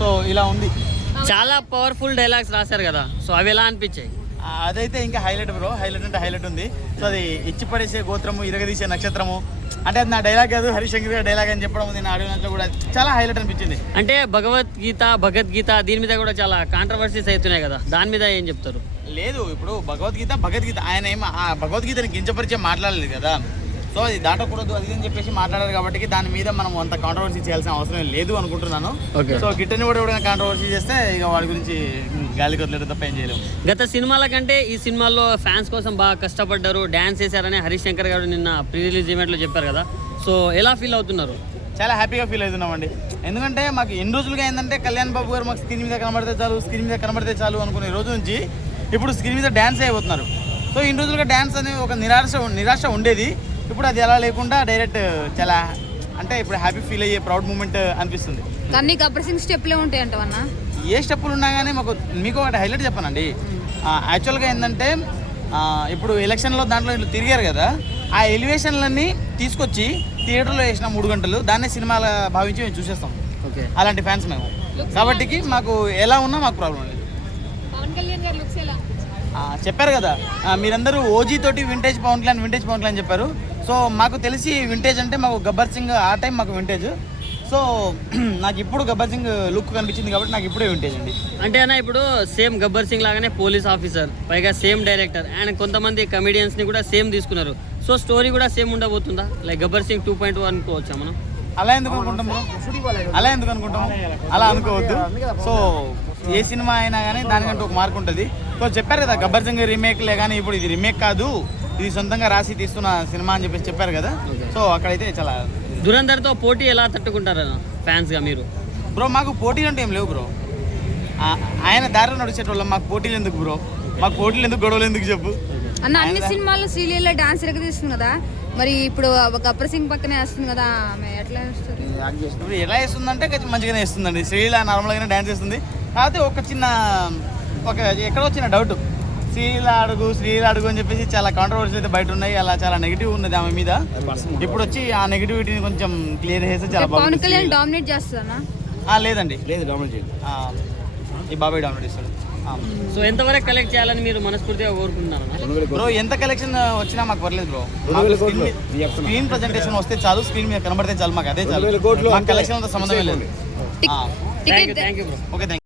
So ఇలా ఉంది. చాలా పవర్ఫుల్ డైలాగ్స్ రాశారు కదా, సో అవి ఎలా అనిపించాయి? అదైతే ఇంకా హైలైట్ బ్రో, హైలైట్ అంటే హైలైట్ ఉంది. సో అది ఇచ్చి పడేసే గోత్రము, ఇరగదీసే నక్షత్రము, అంటే అది నా డైలాగ్ కాదు, హరిశంకర్ గారి డైలాగ్ అని చెప్పడం నేను ఆడియోలో కూడా చాలా హైలైట్ అనిపించింది. అంటే భగవద్గీత దీని మీద కూడా చాలా కాంట్రవర్సీస్ అవుతున్నాయి కదా, దాని మీద ఏం చెప్తారు? లేదు, ఇప్పుడు భగవద్గీత ఆయన ఏం ఆ భగవద్గీతని కించపరిచే మాట్లాడలేదు కదా. సో అది దాటకూడదు అది అని చెప్పేసి మాట్లాడారు కాబట్టి దాని మీద మనం అంత కాంట్రవర్సీ చేయాల్సిన అవసరం లేదు అనుకుంటున్నాను. సో గిట్టని కూడా ఎవరైనా కాంట్రవర్సీ చేస్తే ఇక వాడి గురించి గాలి కొట్టలేదు తప్ప ఏం చేయలేము. గత సినిమాల కంటే ఈ సినిమాలో ఫ్యాన్స్ కోసం బాగా కష్టపడ్డారు, డ్యాన్స్ చేశారని హరిశంకర్ గారు నిన్న ప్రీ రిలీజ్ ఈవెంట్లో చెప్పారు కదా, సో ఎలా ఫీల్ అవుతున్నారు? చాలా హ్యాపీగా ఫీల్ అవుతున్నామండి. ఎందుకంటే మాకు ఎన్ని రోజులుగా ఏంటంటే కళ్యాణ్ బాబు గారు మాకు స్క్రీన్ మీద కనబడితే చాలు అనుకునే రోజు నుంచి ఇప్పుడు స్క్రీన్ మీద డ్యాన్స్ అయిపోతున్నారు. సో ఇన్ని రోజులుగా డ్యాన్స్ అనేది ఒక నిరాశ ఉండేది, ఇప్పుడు అది ఎలా లేకుండా డైరెక్ట్ చాలా అంటే ఇప్పుడు హ్యాపీ ఫీల్ అయ్యే ప్రౌడ్ మూమెంట్ అనిపిస్తుంది. కానీ గబ్బర్ సింగ్ స్టెప్లే ఉంటాయి అంటవన్నా, ఏ స్టెప్పులు ఉన్నా కానీ మీకు ఒకటి హైలైట్ చెప్పానండి. యాక్చువల్గా ఏంటంటే ఇప్పుడు ఎలక్షన్లో దాంట్లో ఇట్లా తిరిగారు కదా, ఆ ఎలివేషన్లన్నీ తీసుకొచ్చి థియేటర్లో వేసిన 3 గంటలు దాన్నే సినిమాల భావించి మేము చూసేస్తాం. ఓకే, అలాంటి ఫ్యాన్స్ మేము కాబట్టి మాకు ఎలా ఉన్నా మాకు ప్రాబ్లం లేదు. చెప్పారు కదా మీరందరూ ఓజీ తోటి వింటేజ్ పవన్ కళ్యాణ్ చెప్పారు. సో మాకు తెలిసి వింటేజ్ అంటే మాకు గబ్బర్ సింగ్ ఆ టైం మాకు వింటేజ్. సో నాకు ఇప్పుడు గబ్బర్ సింగ్ లుక్ కనిపించింది కాబట్టి నాకు ఇప్పుడే వింటేజ్ అండి. అంటే అన్న ఇప్పుడు సేమ్ గబ్బర్ సింగ్ లాగానే పోలీస్ ఆఫీసర్, పైగా సేమ్ డైరెక్టర్ అండ్ కొంతమంది కమెడియన్స్ని కూడా సేమ్ తీసుకున్నారు. సో స్టోరీ కూడా సేమ్ ఉండబోతుందా, లైక్ గబ్బర్ సింగ్ 2.1 అనుకోవచ్చా మనం? అలా ఎందుకు అనుకుంటాం, అలా అనుకోవద్దు. సో ఏ సినిమా అయినా కానీ దానికంటే ఒక మార్క్ ఉంటుంది. సో చెప్పారు కదా గబ్బర్ సింగ్ రీమేక్లే కానీ ఇప్పుడు ఇది రీమేక్ కాదు, ఇది సొంతంగా రాసి తీస్తున్న సినిమా అని చెప్పేసి చెప్పారు కదా. సో అక్కడైతే చాలా దురంధర్తో పోటీ ఎలా తట్టుకుంటారన్న ఫ్యాన్స్గా మీరు? బ్రో మాకు పోటీలు అంటే ఏం లేవు బ్రో, ఆయన దారిలో నడిచేటోళ్ళం, మాకు పోటీలు ఎందుకు బ్రో, మాకు పోటీలు ఎందుకు, గొడవలు ఎందుకు చెప్పు అన్న. అన్ని సినిమాల్లో సీరియల్లో డాన్స్ తీస్తుంది కదా, మరి ఇప్పుడు గబ్బర్ సింగ్ పక్కనే వేస్తుంది కదా, ఆమె ఎట్లా వేస్తుంది? ఇప్పుడు ఎలా వేస్తుందంటే మంచిగానే వేస్తుందండి. శ్రీలా నార్మల్గానే డ్యాన్స్ వేస్తుంది. కాకపోతే ఒక ఎక్కడో చిన్న డౌట్, శ్రీలా అడుగు అని చెప్పేసి చాలా కాంట్రవర్సీలు అయితే బయట ఉన్నాయి, అలా చాలా నెగిటివ్ ఉన్నది ఆమె మీద. ఇప్పుడు వచ్చి ఆ నెగిటివిటీని కొంచెం క్లియర్ చేస్తే చాలా బాగుంది. పవన్ కళ్యాణ్ డామినేట్ చేస్తానా? లేదండి, డామినేట్ చేయండి, ఈ బాబాయ్ డామినేట్ చేస్తాడు. సో ఎంతవరకు కలెక్ట్ చేయాలని మీరు మనస్ఫూర్తిగా కోరుకుంటున్నాను బ్రో? ఎంత కలెక్షన్ వచ్చినా మాకు పర్లేదు బ్రో, స్క్రీన్ ప్రజెంటేషన్ వస్తే చాలు, స్క్రీన్ మీద కనబడితే చాలు, మాకు అదే చాలు, మాకు కలెక్షన్తో సంబంధమే లేదు. Thank you bro. Okay, thank you.